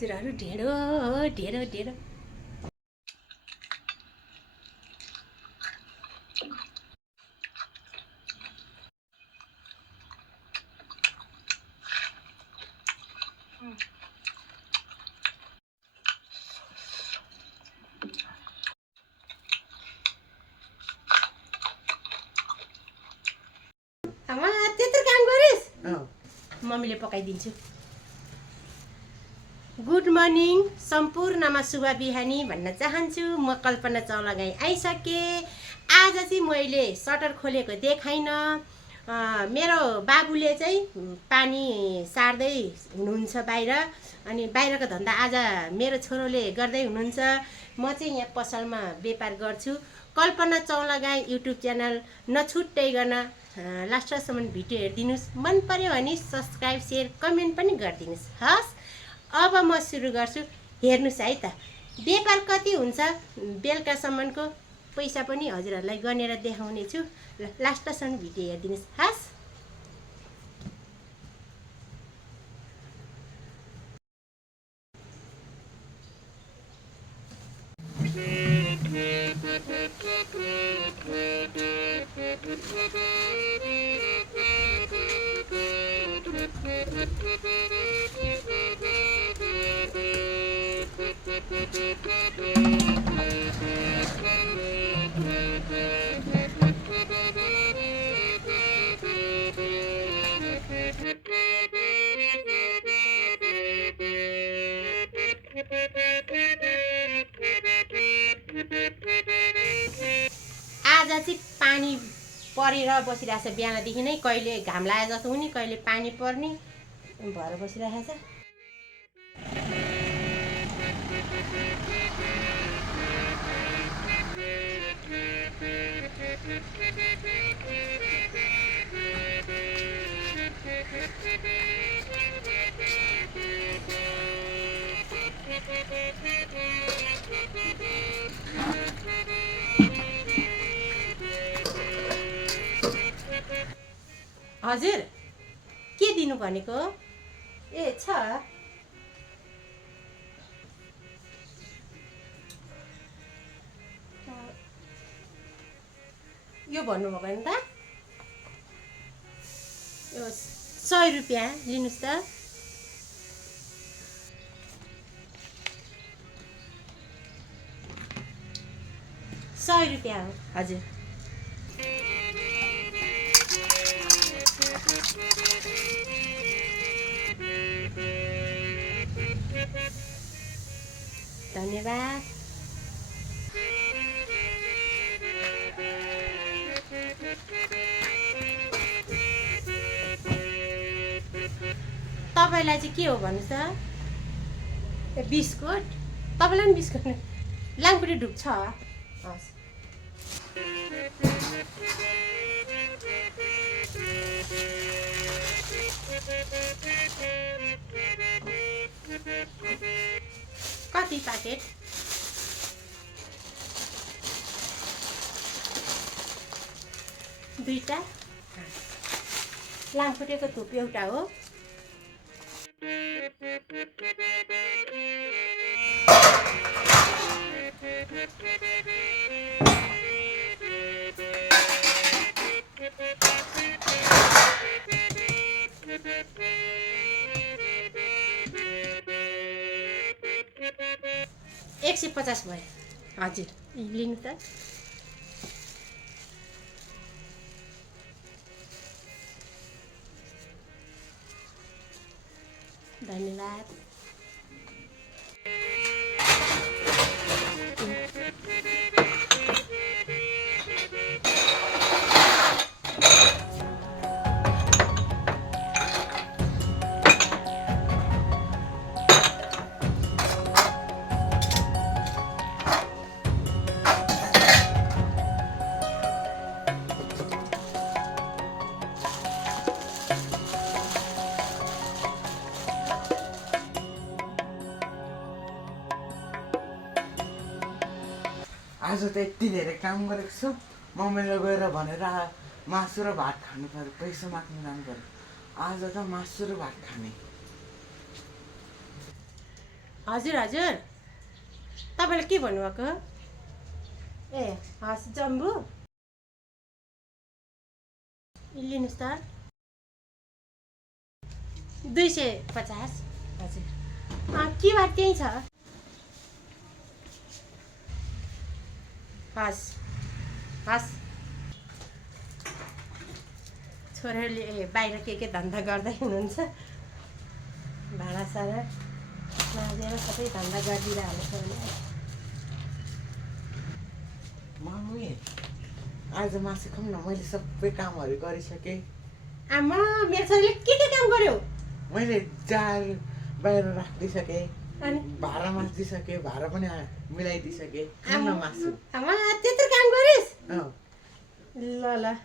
हजुरहरू ढेँडो ढेँडो ढेँडो आमा त्यत्रो काम गरिस् मम्मीले पकाइदिन्छु गुड मर्निङ सम्पूर्णमा शुभ बिहानी भन्न चाहन्छु म कल्पना चौलागाई आइसके आज चाहिँ मैले सटर खोलेको देखाइनँ मेरो बाबुले चाहिँ पानी सार्दै हुनुहुन्छ बाहिर अनि बाहिरको धन्दा आज मेरो छोरोले गर्दै हुनुहुन्छ म चाहिँ यहाँ पसलमा व्यापार गर्छु कल्पना चौलागाई युट्युब च्यानल नछुट्याइकन लास्टसम्म भिडियो हेरिदिनुहोस् मन पर्यो भने सब्सक्राइब सेयर कमेन्ट पनि गरिदिनुहोस् हस् अब म सुरु गर्छु हेर्नुहोस् है त व्यापार कति हुन्छ बेलुकासम्मको पैसा पनि हजुरहरूलाई गनेर देखाउने छु लास्टसम्म भिडियो हेरिदिनुहोस् हस् आज चाहिँ पानी परेर बसिरहेछ बिहानदेखि नै कहिले घाम लागे जस्तो हुने कहिले पानी पर्ने भएर बसिरहेछ हजुर के दिनु भनेको ए छ यो भन्नुभएको होइन त यो 100 रुपियाँ लिनुहोस् त ₹100 हो हजुर धन्यवाद तपाईलाई चाहिँ के हो भन्नुस् त बिस्कुट तपाईलाई पनि बिस्कुट लाङखुट्टे ढुक्छ हस् कति प्याकेट दुईटा लाङखुट्टेको थुप एउटा हो $150 भयो हजुर लिनु त धन्यवाद आज त यति धेरै काम गरेको छु मम्मीले गएर भनेर मासु र भात खानु पर्यो पैसा माग्नु जानु पर्यो आज त मासु र भात खाने हजुर हजुर तपाईँले के भन्नुभएको ए हस् जम्बु लिनुहोस् त 250 हजुर क्युआर त्यही छ हस् हस् छोराले बाहिर के धन्दा गर्दै हुनुहुन्छ भाँडासाँडा माझेर सबै धन्दा गरिदिइरहनु छोराले मम्मी आज मासु खाउँ न मैले सबै कामहरू गरिसकेँ आमा मेरो छोरीले के काम गर्यो मैले जार बाहिर राखिदिइसकेँ अनि भाँडा माझिदिइसकेँ भाँडा पनि मिलाइदिइसकेँ खाउँ न मासु आमा त्यत्रो काम गरिस् अँ ल ल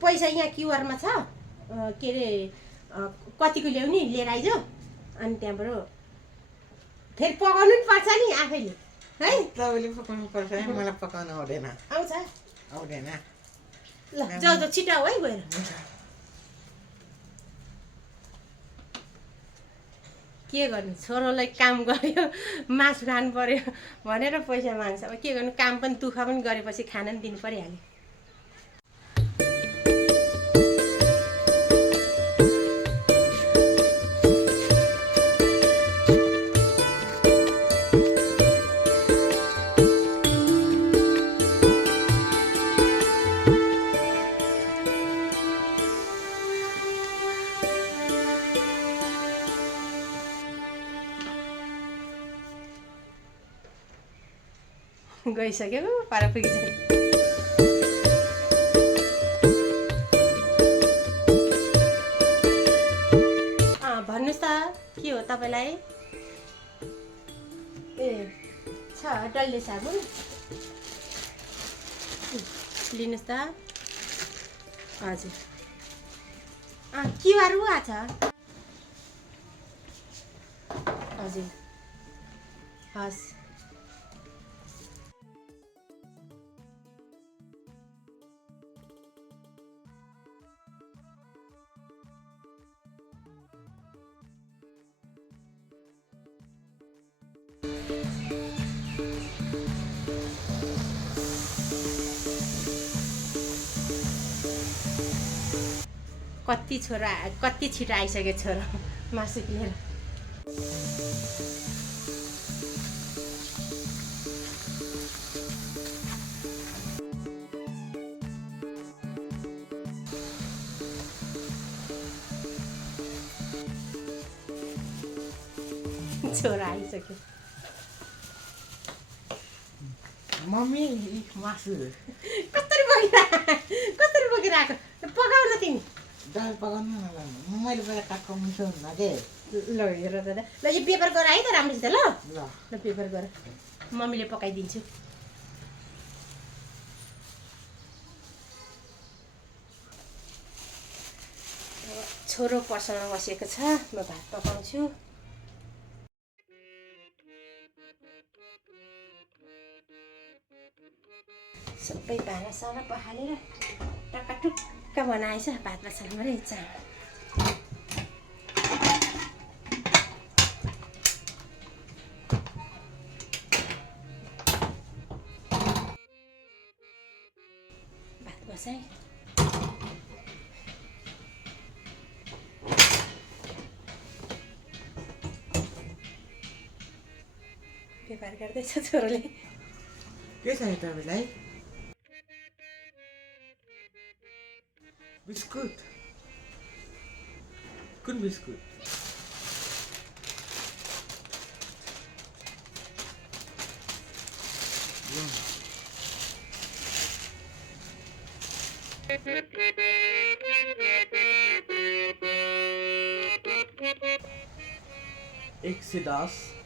पैसा यहाँ क्युआरमा छ के अरे कतिको ल्याउने लिएर आइज अनि त्यहाँबाट फेरि पकाउनु पनि पर्छ नि आफैले है तपाईँले पकाउनु पर्छ है मलाई पकाउनु आउँदैन आउँछ आउँदैन ल जाऊ त छिटो आऊ है गएर के गर्नु छोरोलाई काम गर्यो मासु खानु पर्यो भनेर पैसा माग्छ अब के गर्नु काम पनि दुःख पनि गरेपछि खाना पनि दिनु परिहाल्यो गइसक्यो पारा पुगिसक्यो भन्नुहोस् त के हो तपाईँलाई ए छ डल्ले साबुन लिनुहोस् त हजुर क्युआर ऊ आछ हजुर हस् कति छिटो आइसक्यो छोरा मासु लिएर छोरा आइसक्यो मम्मी मासु कसरी बोकिरहेको पकाउ न तिमी दाल पकाउनु न मैले पहिला काटको मिठो हुन्न के ल हेर दादा ल यो पेपर गर है त राम्रोसित ल ल ल पेपर गर मम्मीले पकाइदिन्छु छोरो पसलमा बसेको छ म भात पकाउँछु सबै भाँडासाँडा पखालेर टक्का बनाएछ भात बसाल्नु रे चाड भात बसाएँ व्यापार गर्दैछ छोरोले के चाहियो तपाईँलाई बिस्कुट कुन बिस्कुट एक से 10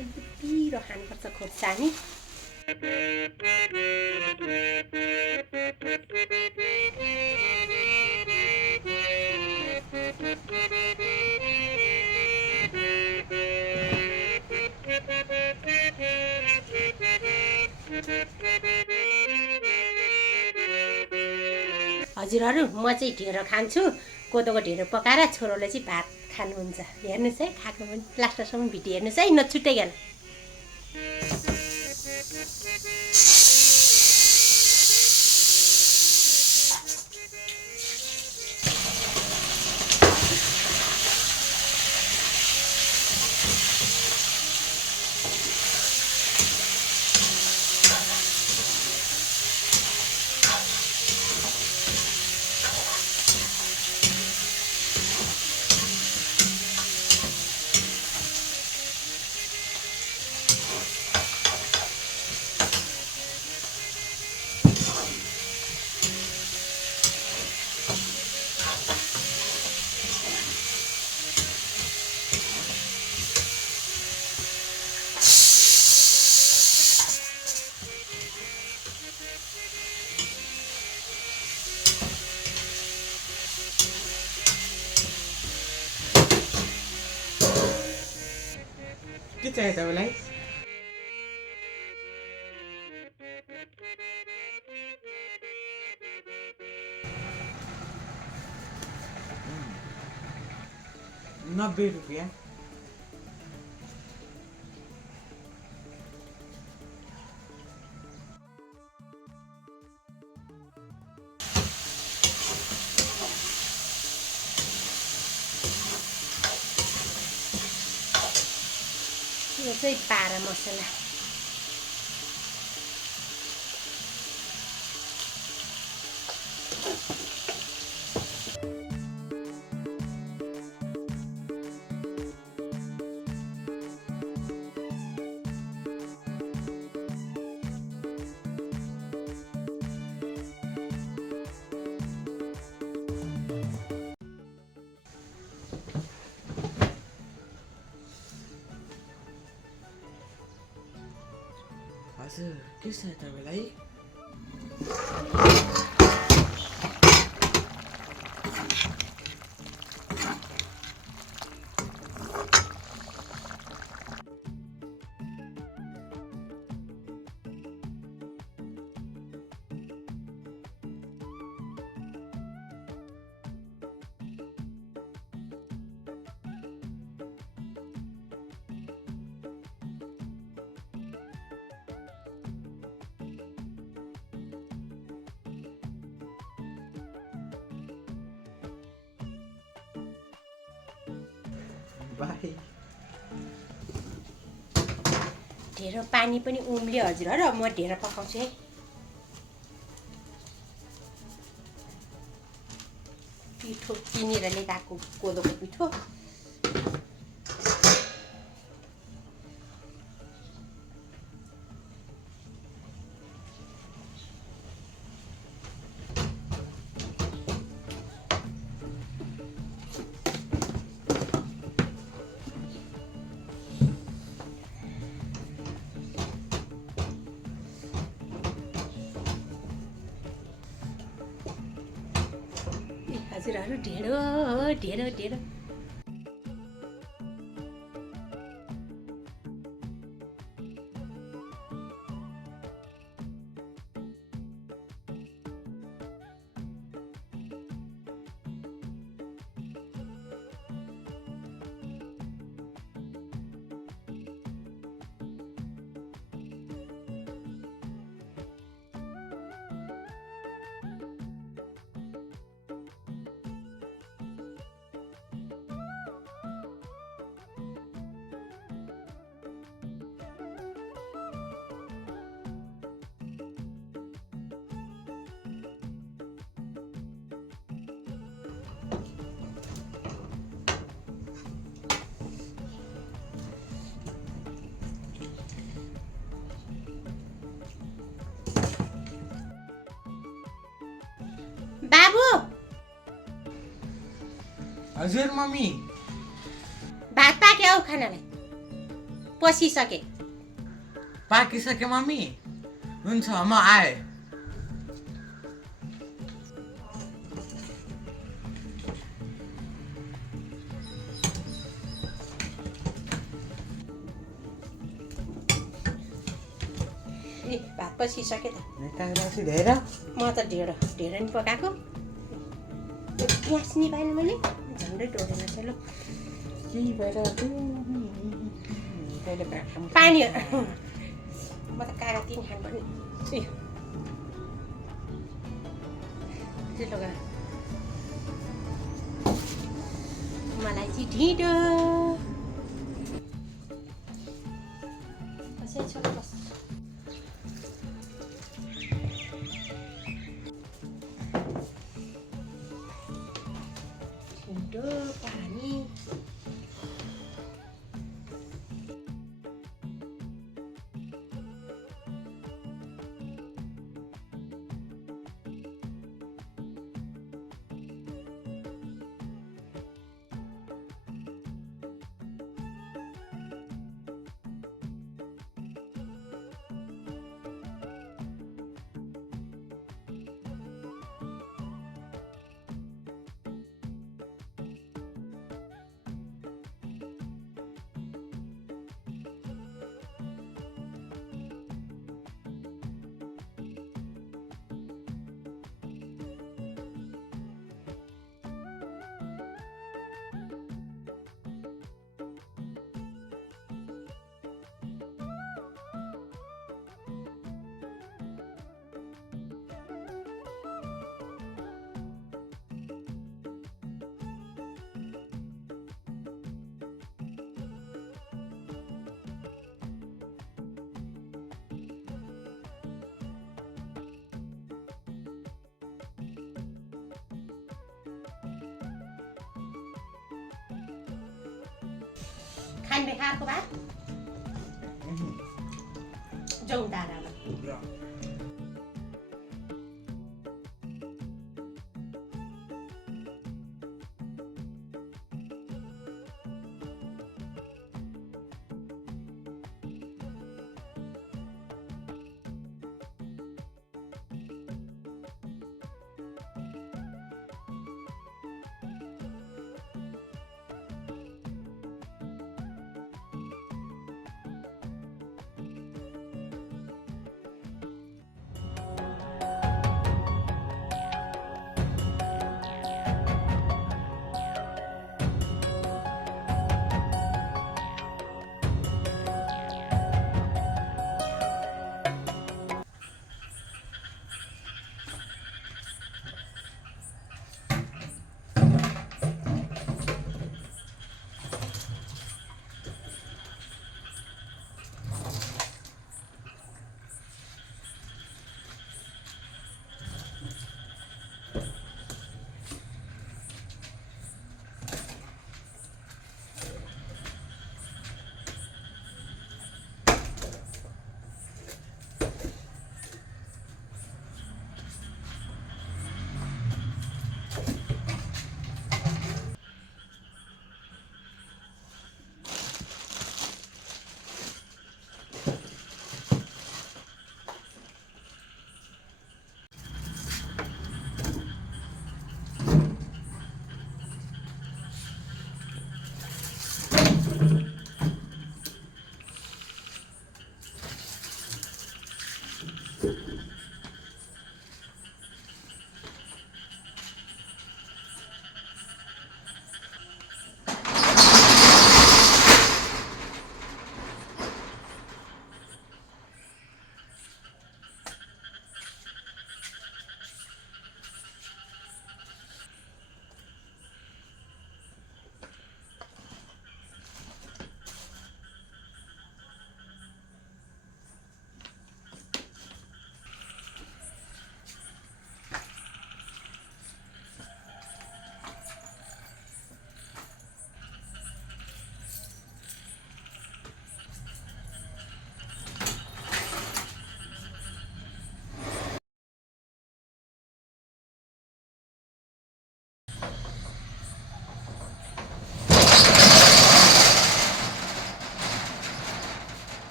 चाहिँ पिरो खानुपर्छ खोर्सानी। हजुरहरू म चाहिँ ढेँडो खान्छु, कोदोको ढेँडो पकाएर छोरोले चाहिँ भात खानुहुन्छ। हेर्नुहोस् है, खाएको पनि लास्टसम्म भिडियो हेर्नुहोस् है, नछुट्टैकन। के चाहियो तपाईँलाई? ₹90। यो चाहिँ बाह्र मसला। हजुर, के चाहियो तपाईँलाई? बाई। ढेँडो पानी पनि उम्ल्यो हजुरहरू। अब म ढेँडो पकाउँछु है। पिठो किनेर लिएर आएको कोदोको पिठो। हजुरहरू ढेँडो ढेँडो ढेँडो। बाबु, हजुर मम्मी। भात पाक्यो हौ खानालाई। पसिसके। पाकिसक्यो मम्मी? हुन्छ म आएँ। ए भात पसिसक्यो त। नेतासी धेरै म त ढेँडो नि पकाएको। ग्यास नि पाएन मैले, झन्डै डोलेन छ ल। के भएर पानी म त कागज तिन खानु पर्ने। लगा मलाई चाहिँ ढिँडो कसै छ बस। ढिँडो पानी खाने खाएको भात जाउँ डाँडामा।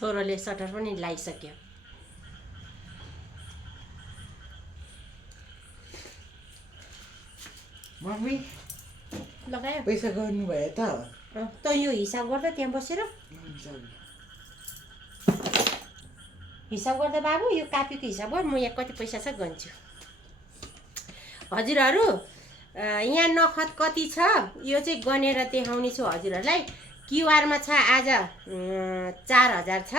छोरोले सटर पनि लगाइसक्यो। मम्मी लगायो पैसा गर्नु भयो त? त यो हिसाब गर्दा त्यहाँ बसेर हिसाब गर्दा बाबु यो कापीको हिसाब गर, म यहाँ कति पैसा छ गन्छु। हजुरहरू यहाँ नखत कति छ यो चाहिँ गनेर देखाउने छु हजुरहरूलाई। क्युआरमा छ आज 4000 छ।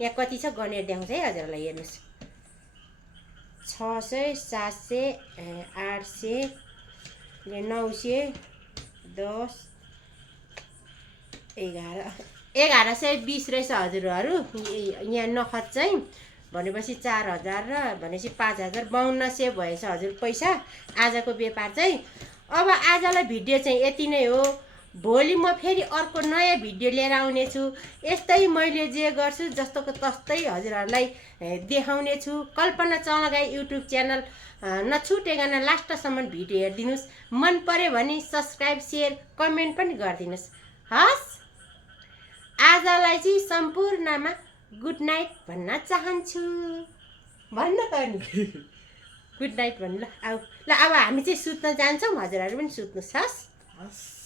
यहाँ कति छ गनेर देखाउँछ है हजुरहरूलाई, हेर्नुहोस् 600 700 800 900 10 1120 रहेछ हजुरहरू। यहाँ नखत चाहिँ भनेपछि 4000 र भनेपछि 5000 5200 भएछ हजुर पैसा आजको व्यापार चाहिँ। अब आजलाई भिडियो चाहिँ यति नै हो। भोलि म फेरि अर्को नयाँ भिडियो लिएर आउने छु। यस्तै मैले जे गर्छु जस्तोको तस्तै हजुरहरूलाई देखाउने छु। कल्पना चौलागाई युट्युब च्यानल नछुटेगन लास्टसम्म भिडियो हेरिदिनुहोस्। मन पर्यो भने सब्सक्राइब सेयर कमेन्ट पनि गरिदिनुहोस्। हस्, आजलाई चाहिँ सम्पूर्णमा गुड नाइट भन्न चाहन्छु। भन्न त नि गुड नाइट भन्नु ल। अब हामी चाहिँ सुत्न जान्छौँ, हजुरहरू पनि सुत्नुहोस्। हस्।